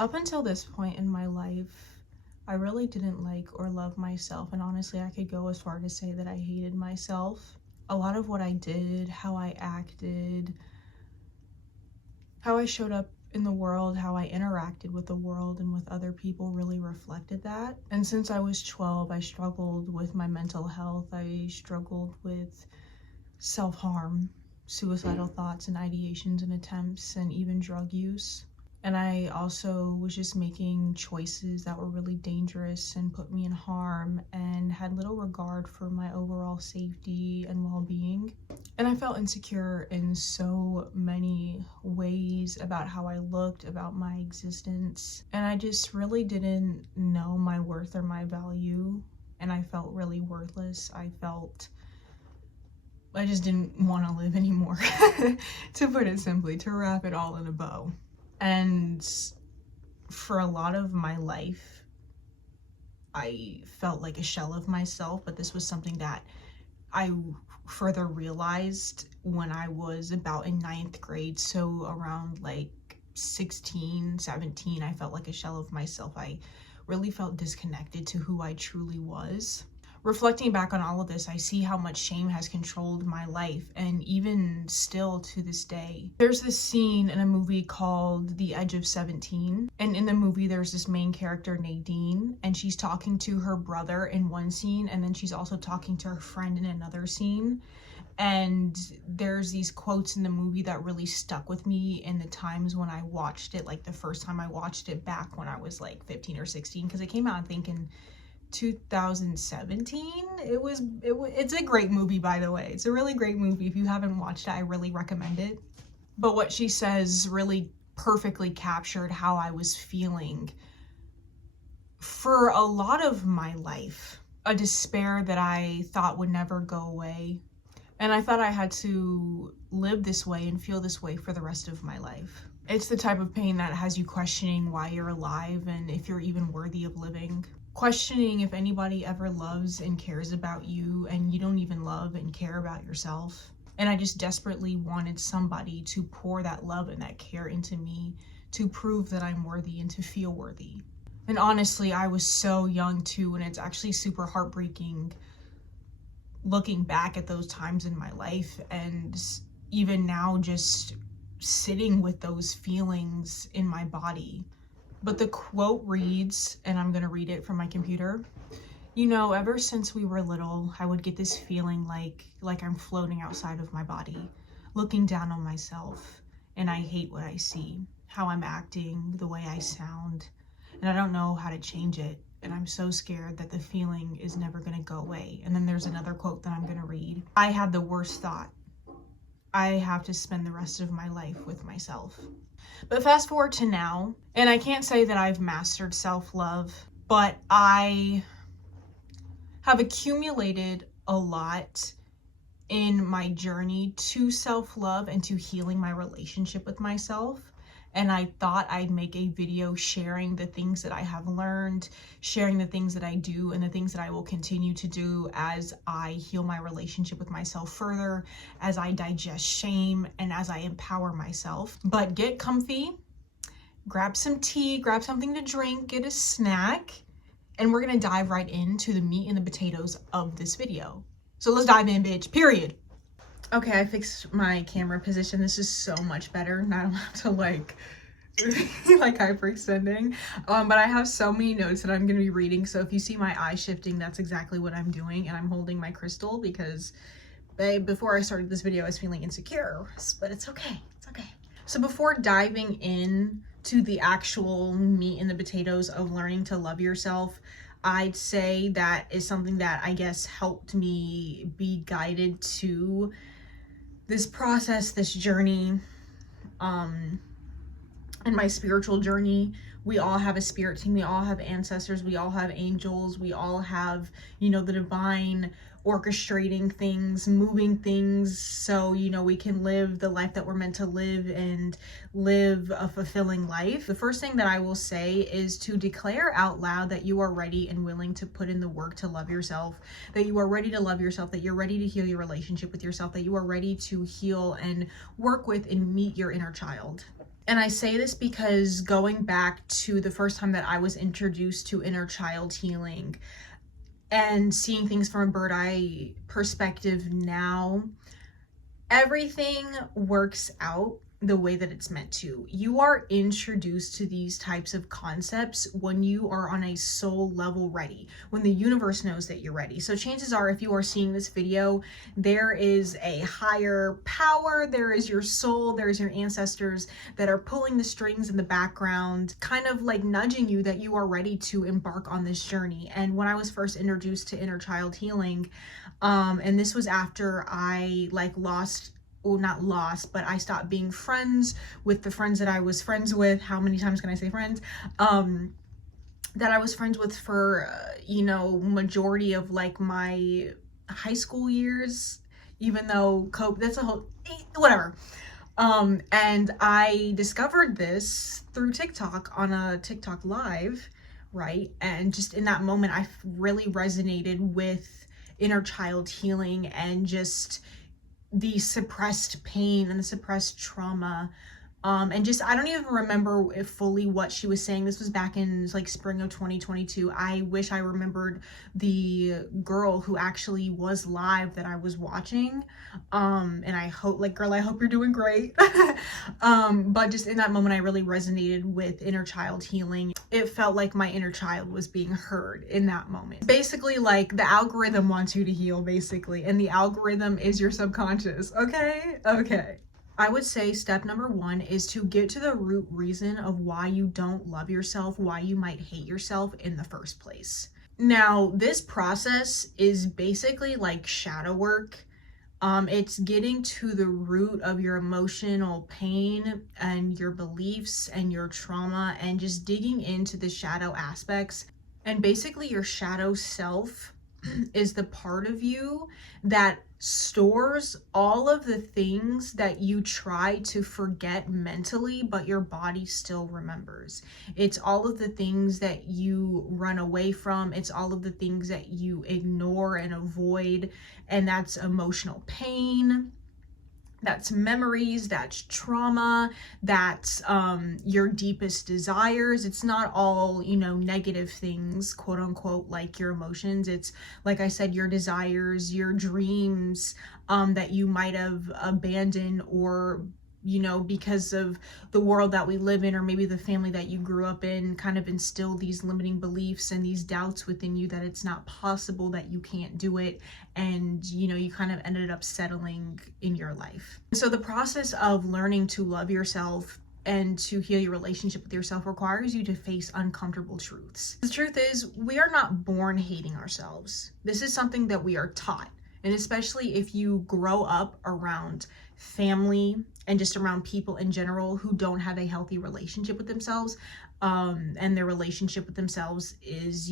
Up until this point in my life, I really didn't like or love myself, and honestly, I could go as far to say that I hated myself. A lot of what I did, how I acted, how I showed up in the world, how I interacted with the world and with other people really reflected that. And since I was 12, I struggled with my mental health. I struggled with self-harm, suicidal thoughts and ideations and attempts, and even drug use. And I also was just making choices that were really dangerous and put me in harm and had little regard for my overall safety and well-being. And I felt insecure in so many ways about how I looked, about my existence. And I just really didn't know my worth or my value. And I felt really worthless. I just didn't want to live anymore, to put it simply, to wrap it all in a bow. And for a lot of my life, I felt like a shell of myself, but this was something that I further realized when I was about in 9th grade. So around like 16, 17, I felt like a shell of myself. I really felt disconnected to who I truly was. Reflecting back on all of this, I see how much shame has controlled my life, and even still to this day. There's this scene in a movie called The Edge of 17, and in the movie there's this main character, Nadine, and she's talking to her brother in one scene, and then she's also talking to her friend in another scene. And there's these quotes in the movie that really stuck with me in the times when I watched it, like the first time I watched it back when I was like 15 or 16, because it came out, I think, in 2017. It's a great movie, by the way. It's a really great movie. If you haven't watched it, I really recommend it. But what she says really perfectly captured how I was feeling for a lot of my life. A despair that I thought would never go away. And I thought I had to live this way and feel this way for the rest of my life. It's the type of pain that has you questioning why you're alive and if you're even worthy of living. Questioning if anybody ever loves and cares about you, and you don't even love and care about yourself. And I just desperately wanted somebody to pour that love and that care into me to prove that I'm worthy and to feel worthy. And honestly, I was so young too, and it's actually super heartbreaking looking back at those times in my life, and even now just sitting with those feelings in my body. But the quote reads, and I'm gonna read it from my computer. You know, ever since we were little, I would get this feeling like I'm floating outside of my body, looking down on myself, and I hate what I see, how I'm acting, the way I sound, and I don't know how to change it. And I'm so scared that the feeling is never gonna go away. And then there's another quote that I'm gonna read. I had the worst thought. I have to spend the rest of my life with myself. But fast forward to now, and I can't say that I've mastered self-love, but I have accumulated a lot in my journey to self-love and to healing my relationship with myself. And I thought I'd make a video sharing the things that I have learned, sharing the things that I do and the things that I will continue to do as I heal my relationship with myself further, as I digest shame, and as I empower myself. But get comfy, grab some tea, grab something to drink, get a snack, and we're gonna dive right into the meat and the potatoes of this video. So let's dive in, bitch, period. Okay, I fixed my camera position. This is so much better. Now I don't have to like hyperextending. But I have so many notes that I'm gonna be reading. So if you see my eye shifting, that's exactly what I'm doing. And I'm holding my crystal because, babe, before I started this video, I was feeling insecure, but it's okay. It's okay. So before diving in to the actual meat and the potatoes of learning to love yourself, I'd say that is something that I guess helped me be guided to this process, this journey, and my spiritual journey. We all have a spirit team, we all have ancestors, we all have angels, we all have, you know, the divine orchestrating things, moving things, so, you know, we can live the life that we're meant to live and live a fulfilling life. The first thing that I will say is to declare out loud that you are ready and willing to put in the work to love yourself, that you are ready to love yourself, that you're ready to heal your relationship with yourself, that you are ready to heal and work with and meet your inner child. And I say this because going back to the first time that I was introduced to inner child healing and seeing things from a bird eye perspective now, everything works out the way that it's meant to. You are introduced to these types of concepts when you are on a soul level ready, when the universe knows that you're ready. So chances are, if you are seeing this video, there is a higher power, there is your soul, there's your ancestors that are pulling the strings in the background, kind of like nudging you that you are ready to embark on this journey. And when I was first introduced to inner child healing, and this was after I not lost, but I stopped being friends with the friends that I was friends with. How many times can I say friends? That I was friends with for, majority of like my high school years, even though that's a whole, whatever. And I discovered this through TikTok on a TikTok live, right? And just in that moment, I really resonated with inner child healing and just the suppressed pain and the suppressed trauma. And just, I don't even remember fully what she was saying. This was back in like spring of 2022. I wish I remembered the girl who actually was live that I was watching. And I hope, like, girl, I hope you're doing great. But just in that moment, I really resonated with inner child healing. It felt like my inner child was being heard in that moment. Basically, like, the algorithm wants you to heal, basically. And the algorithm is your subconscious. Okay. I would say step number one is to get to the root reason of why you don't love yourself, why you might hate yourself in the first place. Now, this process is basically like shadow work. It's getting to the root of your emotional pain and your beliefs and your trauma and just digging into the shadow aspects. And basically your shadow self is the part of you that stores all of the things that you try to forget mentally, but your body still remembers. It's all of the things that you run away from. It's all of the things that you ignore and avoid. And that's emotional pain. That's memories, that's trauma, that's your deepest desires. It's not all, negative things, quote unquote, like your emotions. It's, like I said, your desires, your dreams that you might have abandoned or because of the world that we live in, or maybe the family that you grew up in kind of instill these limiting beliefs and these doubts within you that it's not possible, that you can't do it. And, you kind of ended up settling in your life. So the process of learning to love yourself and to heal your relationship with yourself requires you to face uncomfortable truths. The truth is, we are not born hating ourselves. This is something that we are taught. And especially if you grow up around family and just around people in general who don't have a healthy relationship with themselves, and their relationship with themselves is,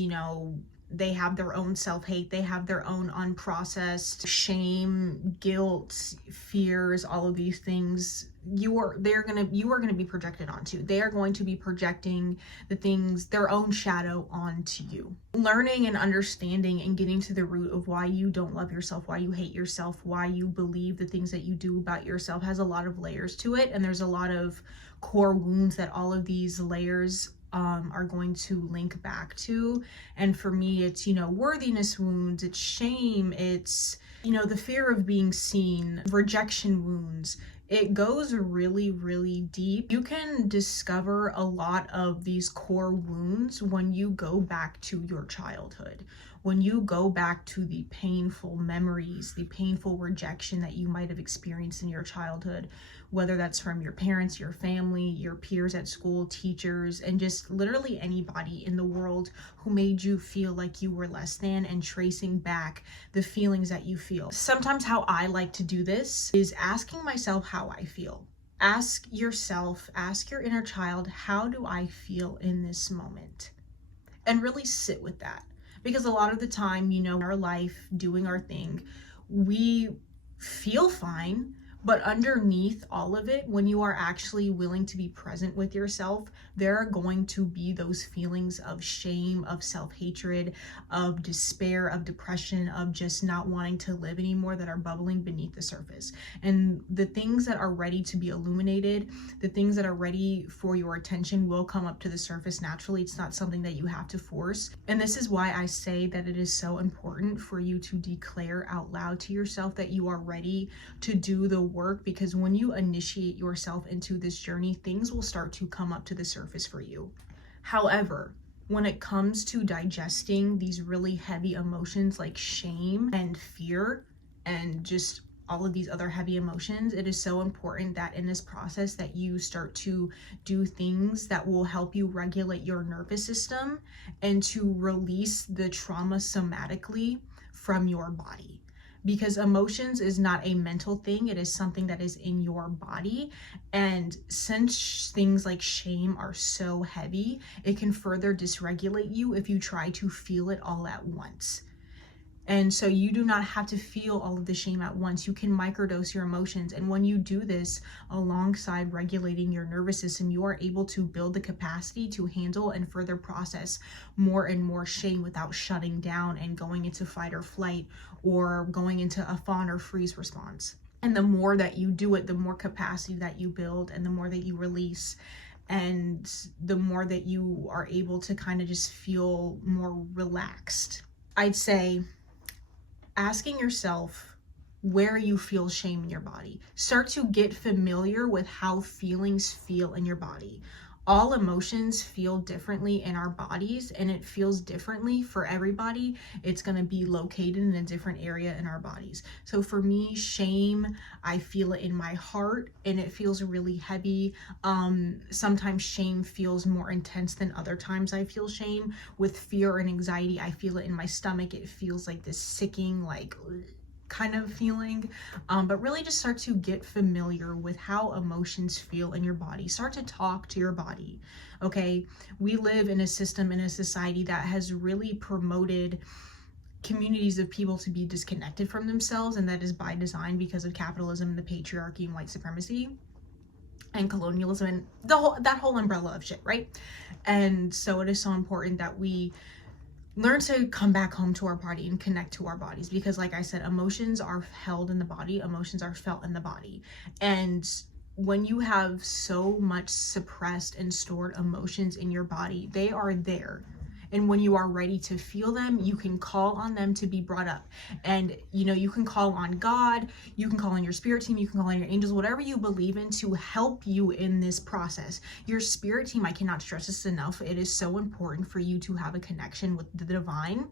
they have their own self-hate, they have their own unprocessed shame, guilt, fears, all of these things. You are going to be projected onto. They are going to be projecting the things, their own shadow onto you. Learning and understanding and getting to the root of why you don't love yourself, why you hate yourself, why you believe the things that you do about yourself has a lot of layers to it. And there's a lot of core wounds that all of these layers are going to link back to. And for me, it's, worthiness wounds, it's shame, it's, the fear of being seen, rejection wounds. It goes really, really deep. You can discover a lot of these core wounds when you go back to your childhood, when you go back to the painful memories, the painful rejection that you might have experienced in your childhood, whether that's from your parents, your family, your peers at school, teachers, and just literally anybody in the world who made you feel like you were less than, and tracing back the feelings that you feel. Sometimes how I like to do this is asking myself how I feel. Ask yourself, ask your inner child, how do I feel in this moment? And really sit with that. Because a lot of the time, in our life, doing our thing, we feel fine, But underneath all of it, when you are actually willing to be present with yourself, there are going to be those feelings of shame, of self-hatred, of despair, of depression, of just not wanting to live anymore that are bubbling beneath the surface. And the things that are ready to be illuminated, the things that are ready for your attention will come up to the surface naturally. It's not something that you have to force. And this is why I say that it is so important for you to declare out loud to yourself that you are ready to do the work, because when you initiate yourself into this journey, things will start to come up to the surface for you. However, when it comes to digesting these really heavy emotions like shame and fear and just all of these other heavy emotions, it is so important that in this process that you start to do things that will help you regulate your nervous system and to release the trauma somatically from your body. Because emotions is not a mental thing, it is something that is in your body. And since things like shame are so heavy, it can further dysregulate you if you try to feel it all at once. And so you do not have to feel all of the shame at once. You can microdose your emotions. And when you do this alongside regulating your nervous system, you are able to build the capacity to handle and further process more and more shame without shutting down and going into fight or flight or going into a fawn or freeze response. And the more that you do it, the more capacity that you build and the more that you release, and the more that you are able to kind of just feel more relaxed. I'd say asking yourself where you feel shame in your body. Start to get familiar with how feelings feel in your body. All emotions feel differently in our bodies, and it feels differently for everybody. It's going to be located in a different area in our bodies. So for me, shame, I feel it in my heart and it feels really heavy. Sometimes shame feels more intense than other times I feel shame. With fear and anxiety, I feel it in my stomach. It feels like this sicking, like kind of feeling, but really just start to get familiar with how emotions feel in your body. Start to talk to your body. Okay, we live in a system, in a society that has really promoted communities of people to be disconnected from themselves, and that is by design because of capitalism and the patriarchy and white supremacy and colonialism and that whole umbrella of shit, right? And so it is so important that we learn to come back home to our body and connect to our bodies, because like I said, emotions are held in the body, emotions are felt in the body. And when you have so much suppressed and stored emotions in your body, they are there. And when you are ready to feel them, you can call on them to be brought up. And you can call on God, you can call on your spirit team, you can call on your angels, whatever you believe in to help you in this process. Your spirit team, I cannot stress this enough, it is so important for you to have a connection with the divine,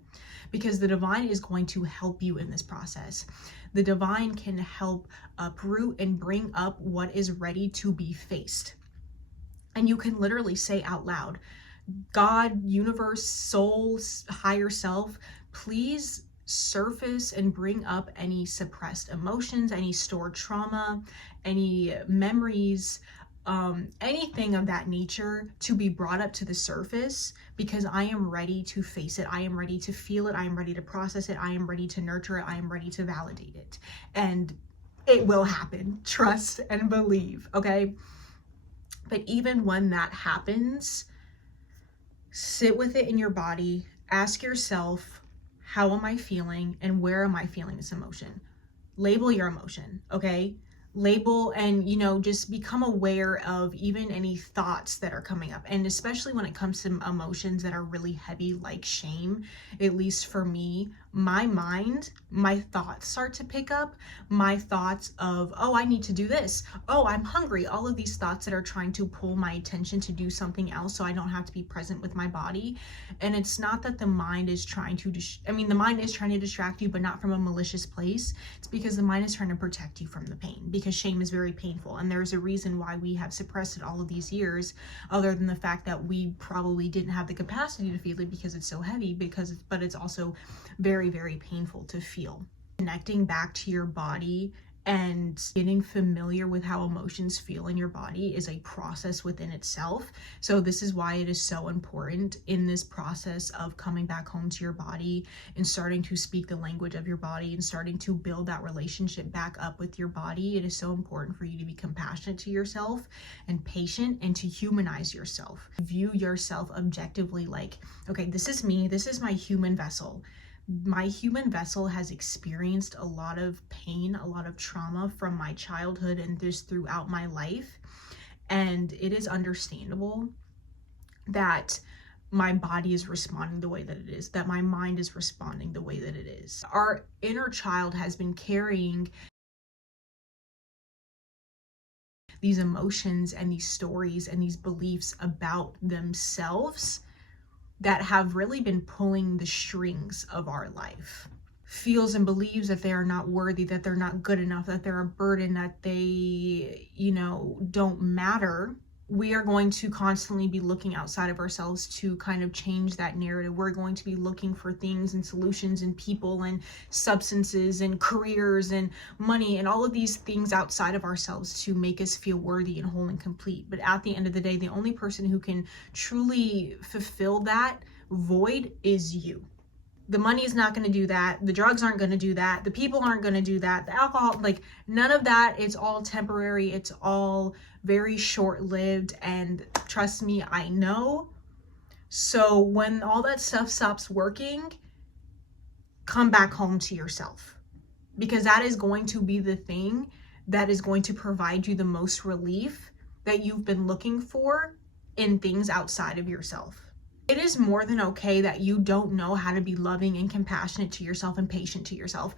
because the divine is going to help you in this process. The divine can help uproot and bring up what is ready to be faced. And you can literally say out loud, God, universe, soul, higher self, please surface and bring up any suppressed emotions, any stored trauma, any memories, anything of that nature to be brought up to the surface, because I am ready to face it. I am ready to feel it. I am ready to process it. I am ready to nurture it. I am ready to validate it. And it will happen. Trust and believe, okay? But even when that happens, sit with it in your body. Ask yourself, how am I feeling and where am I feeling this emotion? Label your emotion, okay? Label and, just become aware of even any thoughts that are coming up. And especially when it comes to emotions that are really heavy, like shame, at least for me, my mind, my thoughts start to pick up. My thoughts of, oh, I need to do this. Oh, I'm hungry. All of these thoughts that are trying to pull my attention to do something else so I don't have to be present with my body. And it's not that the mind is trying to, the mind is trying to distract you, but not from a malicious place. It's because the mind is trying to protect you from the pain, because shame is very painful. And there's a reason why we have suppressed it all of these years, other than the fact that we probably didn't have the capacity to feel it because it's so heavy, but it's also very, very painful to feel. Connecting back to your body And getting familiar with how emotions feel in your body is a process within itself. So this is why it is so important in this process of coming back home to your body and starting to speak the language of your body and starting to build that relationship back up with your body. It is so important for you to be compassionate to yourself and patient, and to humanize yourself. View yourself objectively, like, okay, this is me, this is my human vessel. My human vessel has experienced a lot of pain, a lot of trauma from my childhood and just throughout my life. And it is understandable that my body is responding the way that it is, that my mind is responding the way that it is. Our inner child has been carrying these emotions and these stories and these beliefs about themselves that have really been pulling the strings of our life. Feels and believes that they are not worthy, that they're not good enough, that they're a burden, that they, don't matter. We are going to constantly be looking outside of ourselves to kind of change that narrative. We're going to be looking for things and solutions and people and substances and careers and money and all of these things outside of ourselves to make us feel worthy and whole and complete. But at the end of the day, the only person who can truly fulfill that void is you. The money is not going to do that. The drugs aren't going to do that. The people aren't going to do that. The alcohol, none of that. It's all temporary. It's all very short-lived. And trust me, I know. So when all that stuff stops working, come back home to yourself, because that is going to be the thing that is going to provide you the most relief that you've been looking for in things outside of yourself. It is more than okay that you don't know how to be loving and compassionate to yourself and patient to yourself.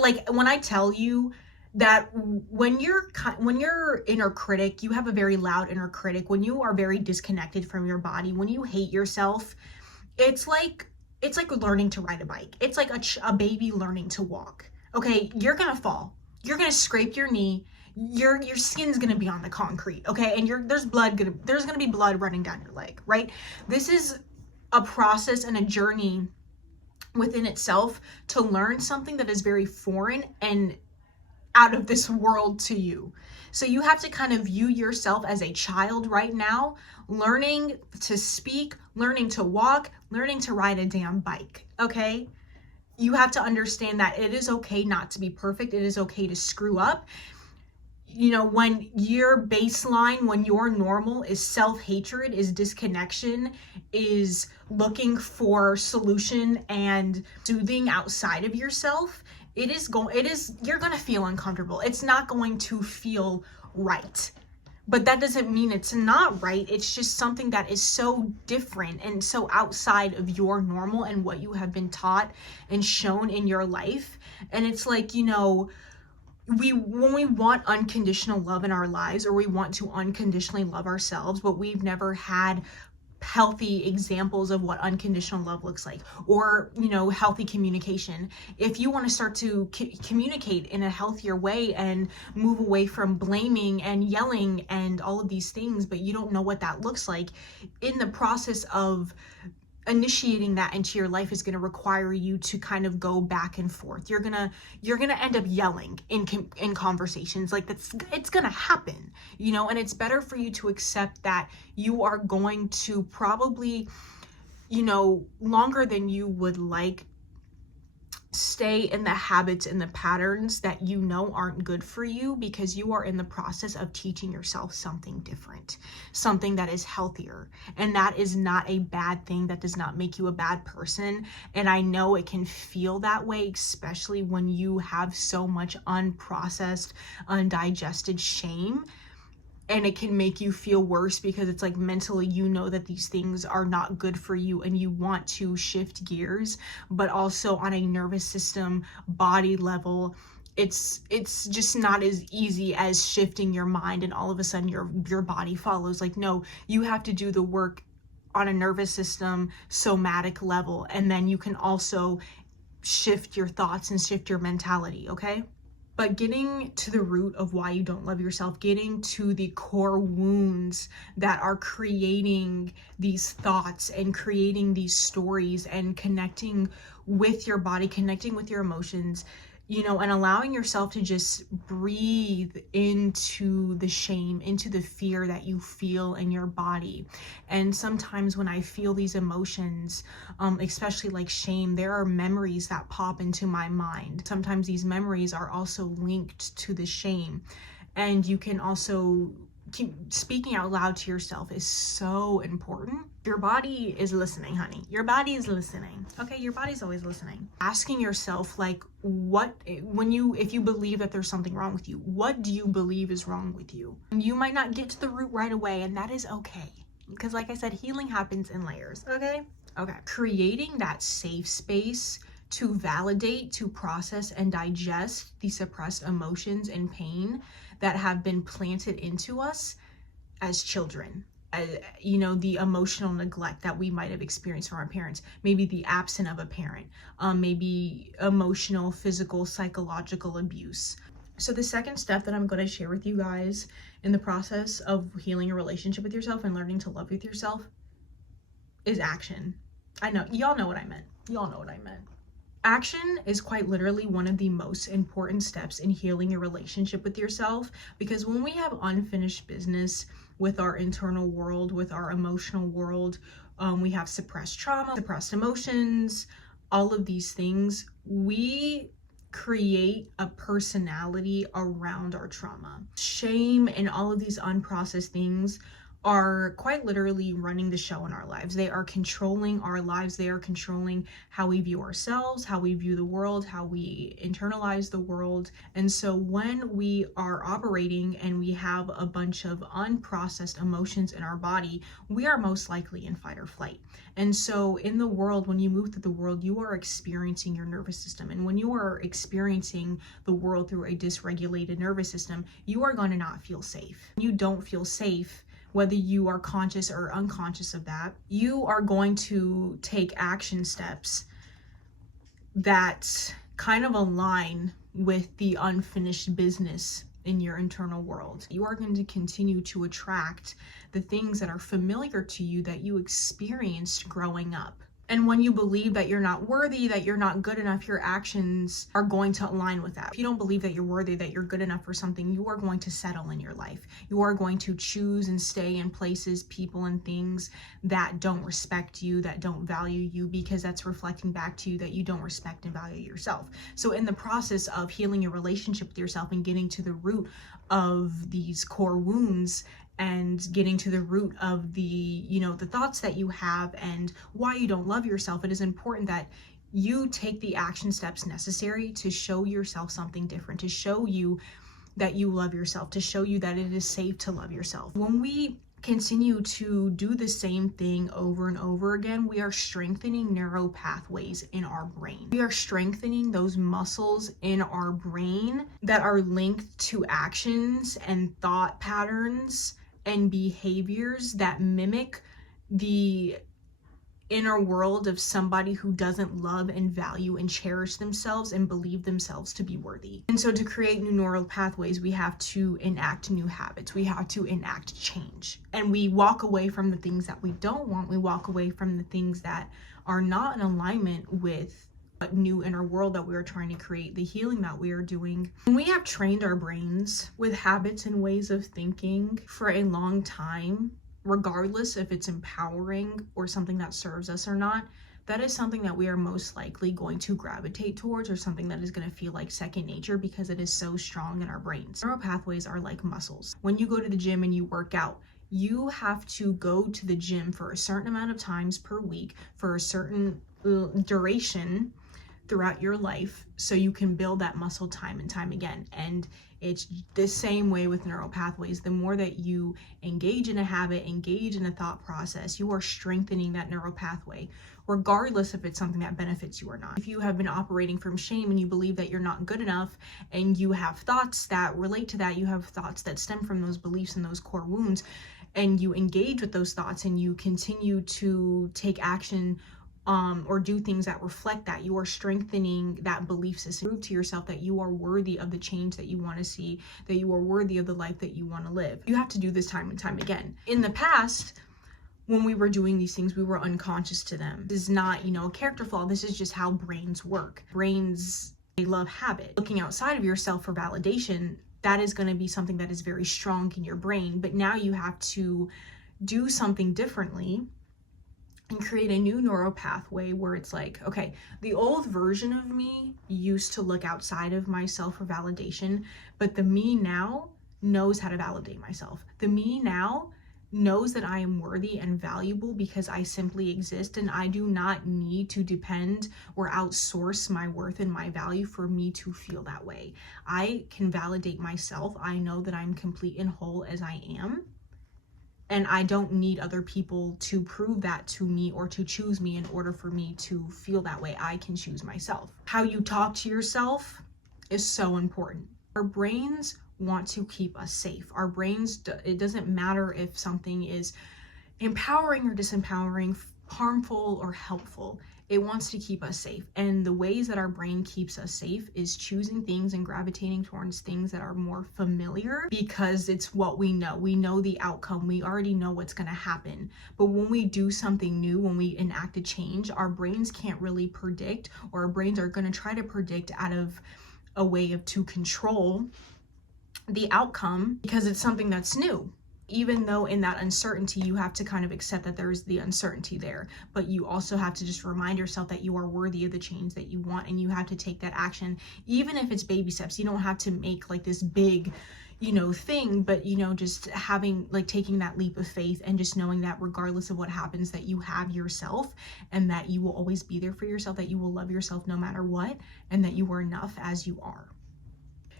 Like, when I tell you that when your inner critic, you have a very loud inner critic, when you are very disconnected from your body, when you hate yourself, it's like learning to ride a bike. It's like a baby learning to walk. Okay, you're gonna fall. You're gonna scrape your knee. Your skin's gonna be on the concrete, okay? And there's gonna be blood running down your leg, right? This is a process and a journey within itself to learn something that is very foreign and out of this world to you. So you have to kind of view yourself as a child right now, learning to speak, learning to walk, learning to ride a damn bike, okay? You have to understand that it is okay not to be perfect. It is okay to screw up. When your baseline, when your normal is self-hatred, is disconnection, is looking for solution and soothing outside of yourself, you're going to feel uncomfortable. It's not going to feel right. But that doesn't mean it's not right. It's just something that is so different and so outside of your normal and what you have been taught and shown in your life. And it's like, when we want unconditional love in our lives, or we want to unconditionally love ourselves, but we've never had healthy examples of what unconditional love looks like, or healthy communication. If you want to start to communicate in a healthier way and move away from blaming and yelling and all of these things, but you don't know what that looks like, in the process of initiating that into your life is going to require you to kind of go back and forth. You're gonna end up yelling in conversations. It's gonna happen, and it's better for you to accept that you are going to probably, longer than you would like, stay in the habits and the patterns that aren't good for you, because you are in the process of teaching yourself something different, something that is healthier. And that is not a bad thing. That does not make you a bad person. And I know it can feel that way, especially when you have so much unprocessed, undigested shame. And it can make you feel worse, because it's like mentally that these things are not good for you and you want to shift gears, but also on a nervous system, body level, it's just not as easy as shifting your mind and all of a sudden your body follows. No, you have to do the work on a nervous system, somatic level, and then you can also shift your thoughts and shift your mentality, okay? But getting to the root of why you don't love yourself, getting to the core wounds that are creating these thoughts and creating these stories, and connecting with your body, connecting with your emotions, and allowing yourself to just breathe into the shame, into the fear that you feel in your body. And sometimes when I feel these emotions, especially like shame, there are memories that pop into my mind. Sometimes these memories are also linked to the shame. And you can also keep speaking out loud to yourself is so important. Your body is listening, honey. Your body is listening. Okay, your body's always listening. Asking yourself, like, if you believe that there's something wrong with you, what do you believe is wrong with you? And you might not get to the root right away, and that is okay. Because like I said, healing happens in layers, okay? Okay. Creating that safe space to validate, to process, and digest the suppressed emotions and pain that have been planted into us as children. The emotional neglect that we might have experienced from our parents, maybe the absence of a parent, maybe emotional, physical, psychological abuse. So the second step that I'm going to share with you guys in the process of healing a relationship with yourself and learning to love with yourself is action. I know, y'all know what I meant. Y'all know what I meant. Action is quite literally one of the most important steps in healing a relationship with yourself, because when we have unfinished business with our internal world, with our emotional world, we have suppressed trauma, suppressed emotions, all of these things, we create a personality around our trauma. Shame and all of these unprocessed things are quite literally running the show in our lives. They are controlling our lives. They are controlling how we view ourselves, how we view the world, how we internalize the world. And so when we are operating and we have a bunch of unprocessed emotions in our body, we are most likely in fight or flight. And so in the world, when you move through the world, you are experiencing your nervous system. And when you are experiencing the world through a dysregulated nervous system, you are going to not feel safe. You don't feel safe, whether you are conscious or unconscious of that. You are going to take action steps that kind of align with the unfinished business in your internal world. You are going to continue to attract the things that are familiar to you that you experienced growing up. And when you believe that you're not worthy, that you're not good enough, your actions are going to align with that. If you don't believe that you're worthy, that you're good enough for something, you are going to settle in your life. You are going to choose and stay in places, people, and things that don't respect you, that don't value you, because that's reflecting back to you that you don't respect and value yourself. So in the process of healing your relationship with yourself and getting to the root of these core wounds and getting to the root of the thoughts that you have and why you don't love yourself, it is important that you take the action steps necessary to show yourself something different, to show you that you love yourself, to show you that it is safe to love yourself. When we continue to do the same thing over and over again, we are strengthening neural pathways in our brain. We are strengthening those muscles in our brain that are linked to actions and thought patterns and behaviors that mimic the inner world of somebody who doesn't love and value and cherish themselves and believe themselves to be worthy. And so to create new neural pathways, we have to enact new habits. We have to enact change. And we walk away from the things that we don't want. We walk away from the things that are not in alignment with a new inner world that we are trying to create, the healing that we are doing. When we have trained our brains with habits and ways of thinking for a long time, regardless if it's empowering or something that serves us or not, that is something that we are most likely going to gravitate towards, or something that is going to feel like second nature because it is so strong in our brains. Neural pathways are like muscles. When you go to the gym and you work out, you have to go to the gym for a certain amount of times per week for a certain duration throughout your life so you can build that muscle time and time again. And it's the same way with neural pathways. The more that you engage in a habit, engage in a thought process, you are strengthening that neural pathway, regardless if it's something that benefits you or not. If you have been operating from shame and you believe that you're not good enough, and you have thoughts that relate to that, you have thoughts that stem from those beliefs and those core wounds, and you engage with those thoughts and you continue to take action or do things that reflect that, you are strengthening that belief system. Prove to yourself that you are worthy of the change that you want to see, that you are worthy of the life that you want to live. You have to do this time and time again. In the past, when we were doing these things, we were unconscious to them. This is not, a character flaw. This is just how brains work. Brains They love habit. Looking outside of yourself for validation, that is going to be something that is very strong in your brain. But now you have to do something differently and create a new neural pathway where it's like, okay, the old version of me used to look outside of myself for validation, but the me now knows how to validate myself. The me now knows that I am worthy and valuable because I simply exist, and I do not need to depend or outsource my worth and my value for me to feel that way. I can validate myself. I know that I'm complete and whole as I am, and I don't need other people to prove that to me or to choose me in order for me to feel that way. I can choose myself. How you talk to yourself is so important. Our brains want to keep us safe. Our brains, it doesn't matter if something is empowering or disempowering, harmful or helpful. It wants to keep us safe. And the ways that our brain keeps us safe is choosing things and gravitating towards things that are more familiar, because it's what we know. We know the outcome. We already know what's going to happen. But when we do something new, when we enact a change, our brains can't really predict, or our brains are going to try to predict out of a way of to control the outcome, because it's something that's new. Even though in that uncertainty, you have to kind of accept that there's the uncertainty there, but you also have to just remind yourself that you are worthy of the change that you want, and you have to take that action, even if it's baby steps. You don't have to make like this big, thing, but just having like taking that leap of faith and just knowing that regardless of what happens, that you have yourself, and that you will always be there for yourself, that you will love yourself no matter what, and that you are enough as you are.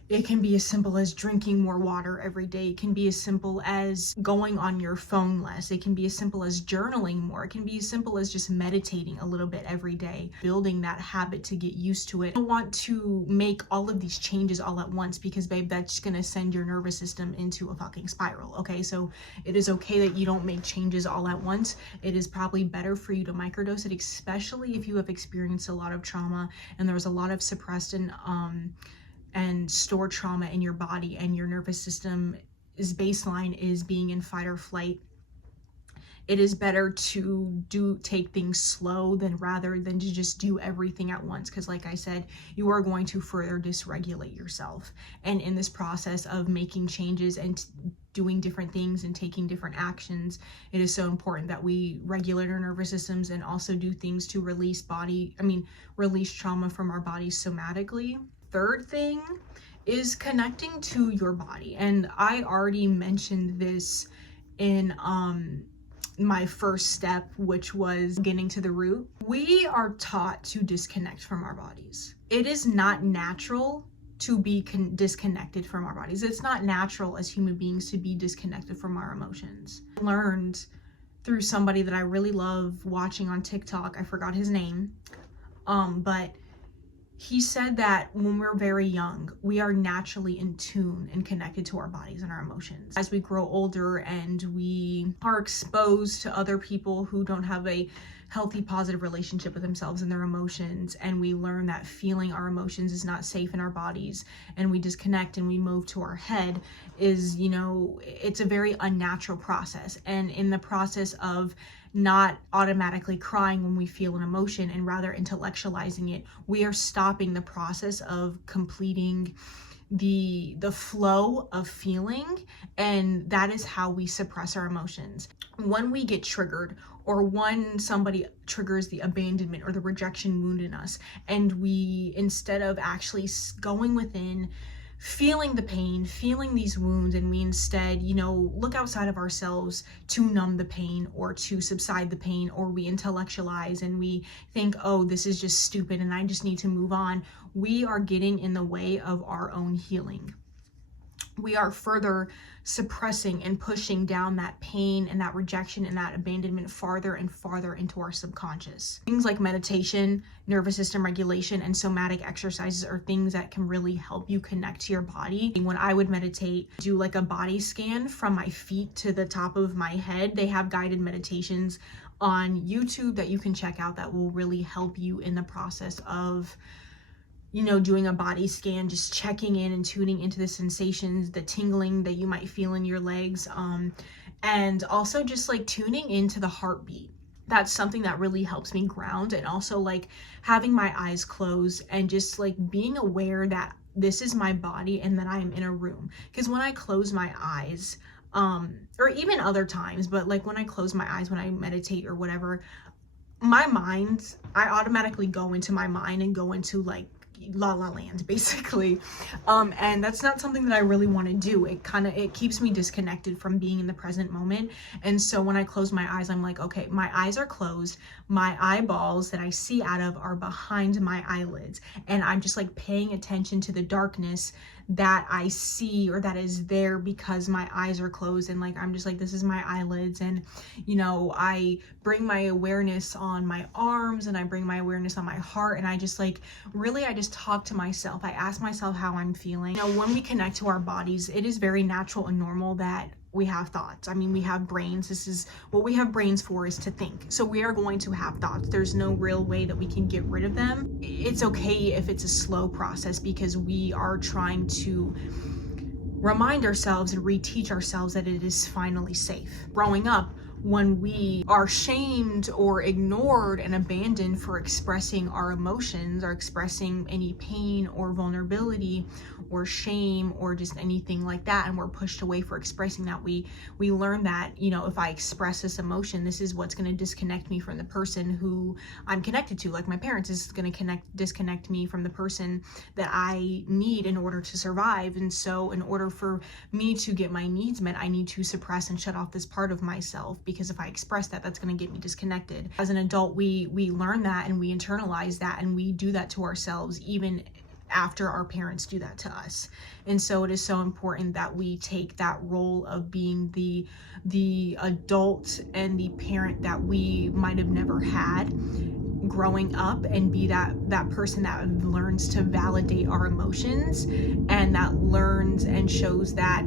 It can be as simple as drinking more water every day. It can be as simple as going on your phone less. It can be as simple as journaling more. It can be as simple as just meditating a little bit every day, building that habit to get used to it. I don't want to make all of these changes all at once, because babe, that's gonna send your nervous system into a fucking spiral. Okay, so it is okay that you don't make changes all at once. It is probably better for you to microdose it, especially if you have experienced a lot of trauma and there's a lot of suppressed and stored trauma in your body, and your nervous system is baseline is being in fight or flight. It is better to take things slow rather than to just do everything at once, because like I said, you are going to further dysregulate yourself. And in this process of making changes and doing different things and taking different actions, it is so important that we regulate our nervous systems and also do things to release trauma from our bodies somatically. Third thing is connecting to your body. And I already mentioned this in my first step, which was getting to the root. We are taught to disconnect from our bodies. It is not natural to be disconnected from our bodies. It's not natural as human beings to be disconnected from our emotions. I learned through somebody that I really love watching on TikTok. I forgot his name, but he said that when we're very young, we are naturally in tune and connected to our bodies and our emotions. As we grow older and we are exposed to other people who don't have a healthy, positive relationship with themselves and their emotions, and we learn that feeling our emotions is not safe in our bodies, and we disconnect and we move to our head, it's a very unnatural process. And in the process of not automatically crying when we feel an emotion and rather intellectualizing it, we are stopping the process of completing the flow of feeling, and that is how we suppress our emotions. When we get triggered, or when somebody triggers the abandonment or the rejection wound in us, and we, instead of actually going within, feeling the pain, feeling these wounds, and we instead, look outside of ourselves to numb the pain or to subside the pain, or we intellectualize and we think, oh, this is just stupid and I just need to move on, we are getting in the way of our own healing. We are further suppressing and pushing down that pain and that rejection and that abandonment farther and farther into our subconscious. Things like meditation, nervous system regulation, and somatic exercises are things that can really help you connect to your body. When I would meditate, do like a body scan from my feet to the top of my head. They have guided meditations on YouTube that you can check out that will really help you in the process of doing a body scan, just checking in and tuning into the sensations, the tingling that you might feel in your legs, and also just like tuning into the heartbeat. that's something that really helps me ground. And also like having my eyes closed and just like being aware that this is my body and that I am in a room. Because when I close my eyes, or even other times, but like when I close my eyes, when I meditate or whatever, my mind, I automatically go into my mind and go into like La La Land basically, and that's not something that I really want to do. It keeps me disconnected from being in the present moment. And so when I close my eyes, I'm like, okay, my eyes are closed, my eyeballs that I see out of are behind my eyelids, and I'm just like paying attention to the darkness that I see or that is there because my eyes are closed. And like I'm just like, this is my eyelids, and I bring my awareness on my arms and I bring my awareness on my heart, and I just like really I just talk to myself. I ask myself how I'm feeling. When we connect to our bodies, it is very natural and normal that we have thoughts. I mean, we have brains. This is what we have brains for, is to think. So we are going to have thoughts. There's no real way that we can get rid of them. It's okay if it's a slow process, because we are trying to remind ourselves and reteach ourselves that it is finally safe. Growing up, when we are shamed or ignored and abandoned for expressing our emotions or expressing any pain or vulnerability or shame or just anything like that, and we're pushed away for expressing that, we learn that, if I express this emotion, this is what's going to disconnect me from the person who I'm connected to. Like my parents, is going to disconnect me from the person that I need in order to survive. And so in order for me to get my needs met, I need to suppress and shut off this part of myself, because if I express that, that's going to get me disconnected. As an adult, we learn that and we internalize that, and we do that to ourselves even after our parents do that to us. And so it is so important that we take that role of being the adult and the parent that we might have never had growing up, and be that person that learns to validate our emotions, and that learns and shows that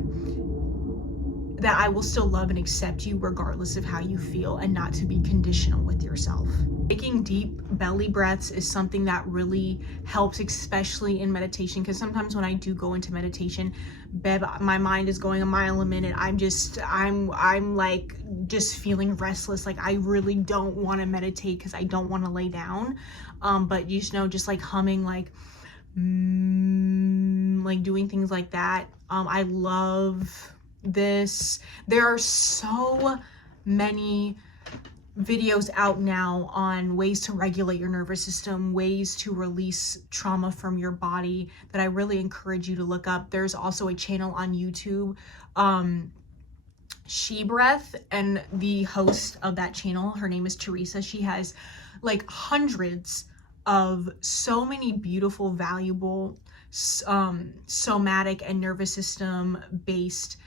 I will still love and accept you regardless of how you feel, and not to be conditional with yourself. Taking deep belly breaths is something that really helps, especially in meditation, because sometimes when I do go into meditation, my mind is going a mile a minute. I'm like just feeling restless. Like I really don't want to meditate because I don't want to lay down. But just like humming, like doing things like that. I love this. There are so many videos out now on ways to regulate your nervous system, ways to release trauma from your body, that I really encourage you to look up. There's also a channel on YouTube, She Breath, and the host of that channel, her name is Teresa. She has like hundreds of so many beautiful, valuable somatic and nervous system based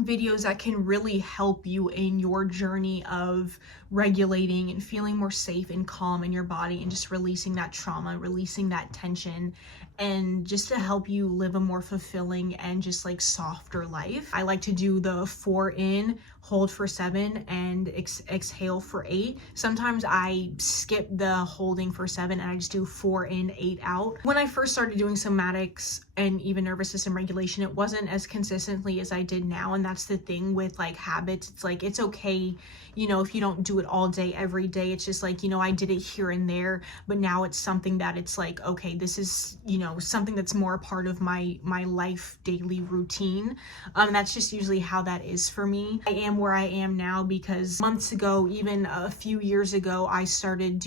videos that can really help you in your journey of regulating and feeling more safe and calm in your body, and just releasing that trauma, releasing that tension, and just to help you live a more fulfilling and just like softer life. I like to do the 4 in, hold for 7, and exhale for 8. Sometimes I skip the holding for 7 and I just do 4 in, 8 out. When I first started doing somatics and even nervous system regulation, it wasn't as consistently as I did now. And that's the thing with like habits. It's like, it's okay, if you don't do it all day, every day. It's just like, I did it here and there, but now it's something that it's like, okay, this is, something that's more a part of my life daily routine. That's just usually how that is for me. I am where I am now because months ago, even a few years ago, I started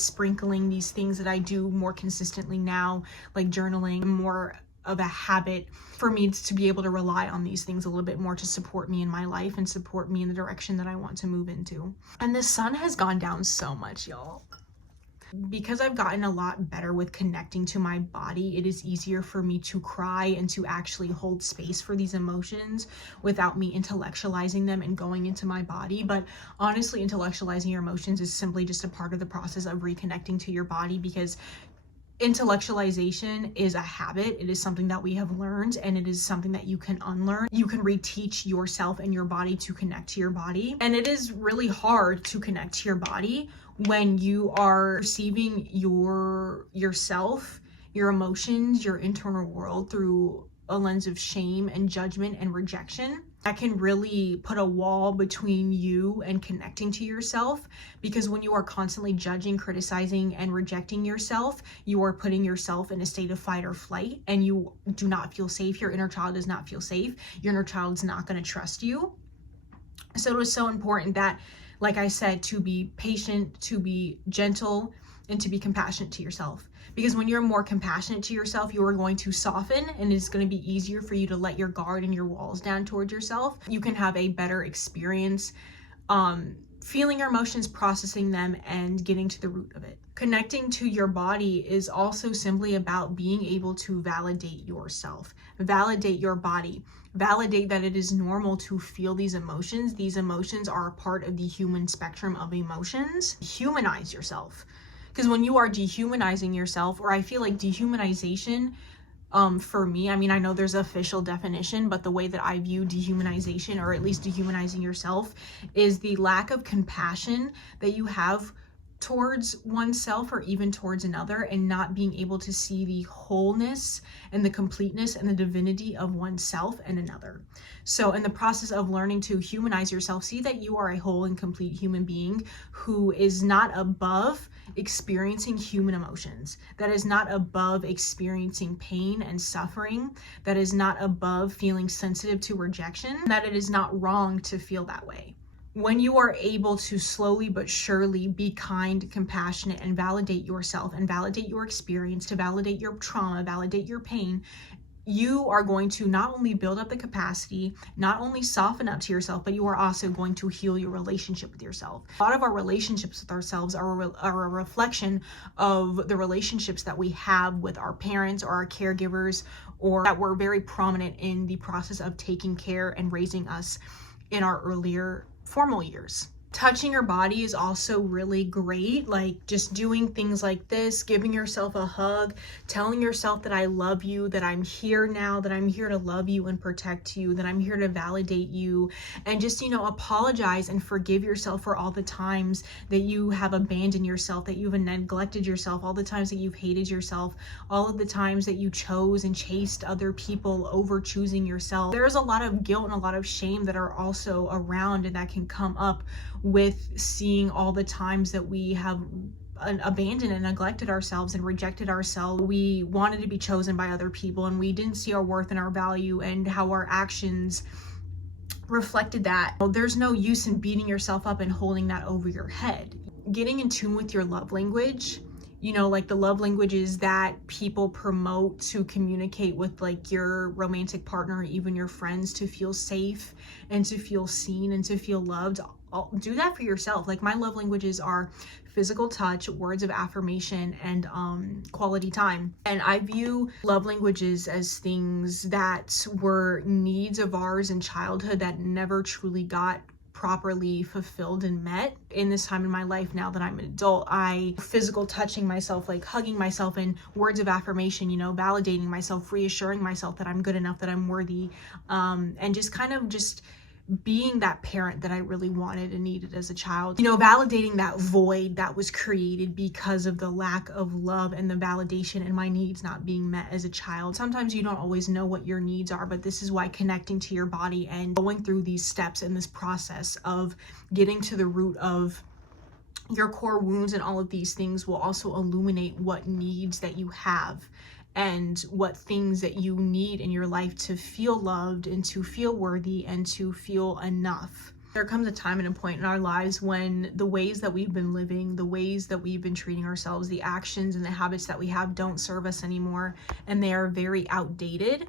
sprinkling these things that I do more consistently now, like journaling, more of a habit for me to be able to rely on these things a little bit more to support me in my life and support me in the direction that I want to move into. And the sun has gone down so much, y'all. Because I've gotten a lot better with connecting to my body, it is easier for me to cry and to actually hold space for these emotions without me intellectualizing them and going into my body. But honestly, intellectualizing your emotions is simply just a part of the process of reconnecting to your body, because intellectualization is a habit. It is something that we have learned, and it is something that you can unlearn. You can reteach yourself and your body to connect to your body. And it is really hard to connect to your body when you are perceiving yourself, your emotions, your internal world through a lens of shame and judgment and rejection. That can really put a wall between you and connecting to yourself, because when you are constantly judging, criticizing, and rejecting yourself, you are putting yourself in a state of fight or flight, and you do not feel safe. Your inner child does not feel safe. Your inner child's not going to trust you. So it was so important that, like I said, to be patient, to be gentle, and to be compassionate to yourself. Because when you're more compassionate to yourself, you are going to soften, and it's going to be easier for you to let your guard and your walls down towards yourself. You can have a better experience feeling your emotions, processing them, and getting to the root of it. Connecting to your body is also simply about being able to validate yourself, validate your body, validate that it is normal to feel these emotions. These emotions are a part of the human spectrum of emotions. Humanize yourself. Because when you are dehumanizing yourself, or I feel like dehumanization, for me, I mean, I know there's an official definition, but the way that I view dehumanization, or at least dehumanizing yourself, is the lack of compassion that you have towards oneself or even towards another, and not being able to see the wholeness and the completeness and the divinity of oneself and another. So in the process of learning to humanize yourself, see that you are a whole and complete human being who is not above experiencing human emotions, that is not above experiencing pain and suffering, that is not above feeling sensitive to rejection, that it is not wrong to feel that way. When you are able to slowly but surely be kind, compassionate, and validate yourself, and validate your experience, to validate your trauma, validate your pain, you are going to not only build up the capacity, not only soften up to yourself, but you are also going to heal your relationship with yourself. A lot of our relationships with ourselves are a reflection of the relationships that we have with our parents or our caregivers, or that were very prominent in the process of taking care and raising us in our earlier formal years. Touching your body is also really great, like just doing things like this, giving yourself a hug, telling yourself that I love you, that I'm here now, that I'm here to love you and protect you, that I'm here to validate you, and just, apologize and forgive yourself for all the times that you have abandoned yourself, that you've neglected yourself, all the times that you've hated yourself, all of the times that you chose and chased other people over choosing yourself. There's a lot of guilt and a lot of shame that are also around, and that can come up with seeing all the times that we have abandoned and neglected ourselves and rejected ourselves. We wanted to be chosen by other people, and we didn't see our worth and our value, and how our actions reflected that. There's no use in beating yourself up and holding that over your head. Getting in tune with your love language, like the love languages that people promote to communicate with like your romantic partner, or even your friends, to feel safe and to feel seen and to feel loved. Do that for yourself. Like, my love languages are physical touch, words of affirmation, and quality time. And I view love languages as things that were needs of ours in childhood that never truly got properly fulfilled and met. In this time in my life, now that I'm an adult, physical touching myself, like hugging myself, and words of affirmation, validating myself, reassuring myself that I'm good enough, that I'm worthy, and just kind of just being that parent that I really wanted and needed as a child. Validating that void that was created because of the lack of love and the validation and my needs not being met as a child. Sometimes you don't always know what your needs are, but this is why connecting to your body and going through these steps in this process of getting to the root of your core wounds and all of these things will also illuminate what needs that you have, and what things that you need in your life to feel loved and to feel worthy and to feel enough. There comes a time and a point in our lives when the ways that we've been living, the ways that we've been treating ourselves, the actions and the habits that we have don't serve us anymore, and they are very outdated.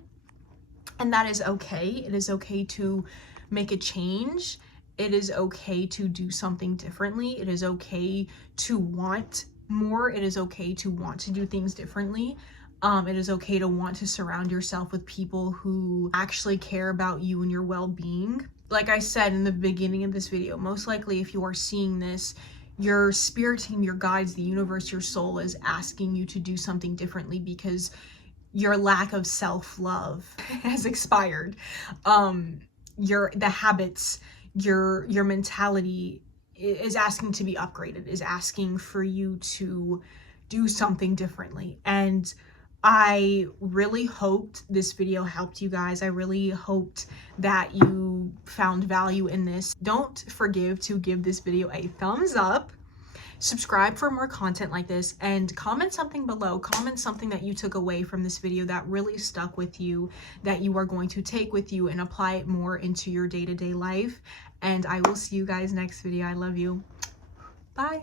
And that is okay. It is okay to make a change. It is okay to do something differently. It is okay to want more. It is okay to want to do things differently. It is okay to want to surround yourself with people who actually care about you and your well-being. Like I said in the beginning of this video, most likely if you are seeing this, your spirit team, your guides, the universe, your soul is asking you to do something differently because your lack of self-love has expired. The habits, your mentality is asking to be upgraded, is asking for you to do something differently. And I really hoped this video helped you guys. I really hoped that you found value in this, don't forget to give this video a thumbs up, subscribe for more content like this, and comment something below. Comment something that you took away from this video that really stuck with you, that you are going to take with you and apply it more into your day-to-day life. And I will see you guys next video. I love you. Bye.